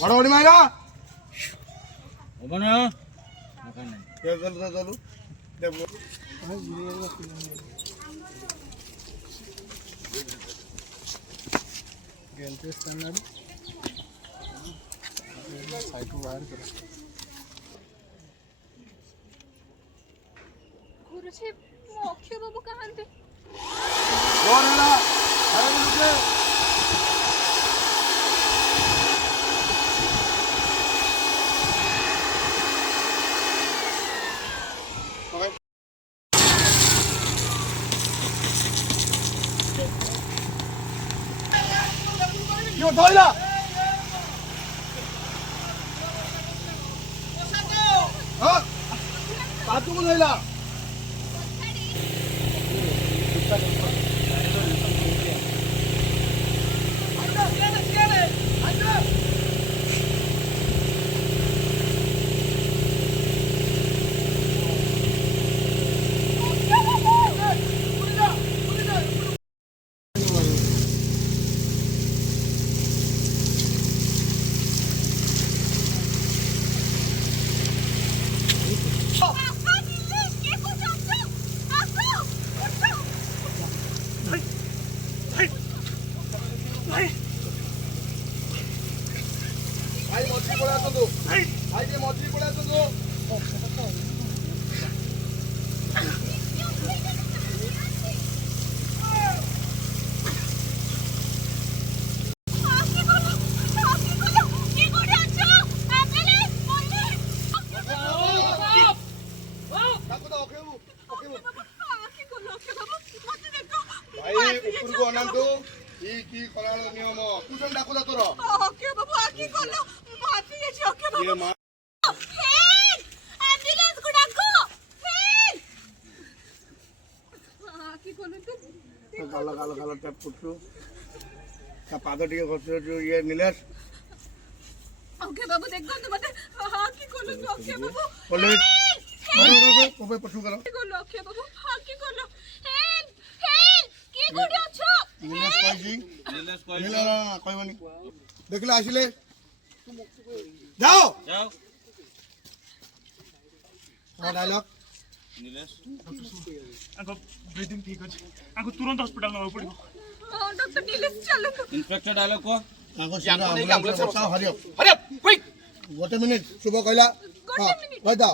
বড় মাইরা হবে না চলু দেখো गेलते स्टैंडर्ड साइड को बाहर करो गुरुजी अक्षय बाबू कहाँ थे कौन है ना अरे रुके यो धोइला हां बातू को धोइला भाई मछली पड़ा तो दो भाई ये मछली पड़ा तो दो भाई ऊपर को अनंत की कराल नियम तुझे डाको दा तोर ओके बाबू आके कोलो माफी है ओके बाबू ये मां हेल्प एम्बुलेंस को डाको हेल्प आके कोलो तो गाला गाला गाला टैप करछु ता पाद टिके खर्च जो ये नीलेश ओके बाबू देखो तो मत आके कोलो ओके बाबू बोले अरे कोबे पछू करो कोलो ओके बाबू आके कोलो हेल्प हेल्प की गुडी अछो नीलेश कहि नीलेश कहबनी देखले आसिले जाओ जाओ डायलॉग नीलेश आगो ब्रीथिंग ठीक अछि आगो तुरंत हॉस्पिटल नवा पड़िबो डॉक्टर नीलेश चलो इंस्पेक्टर डायलॉग को आगो सीधा एम्बुलेंस बताओ हरियो क्विक गोटे मिनिट शुभ कहला हां कह दा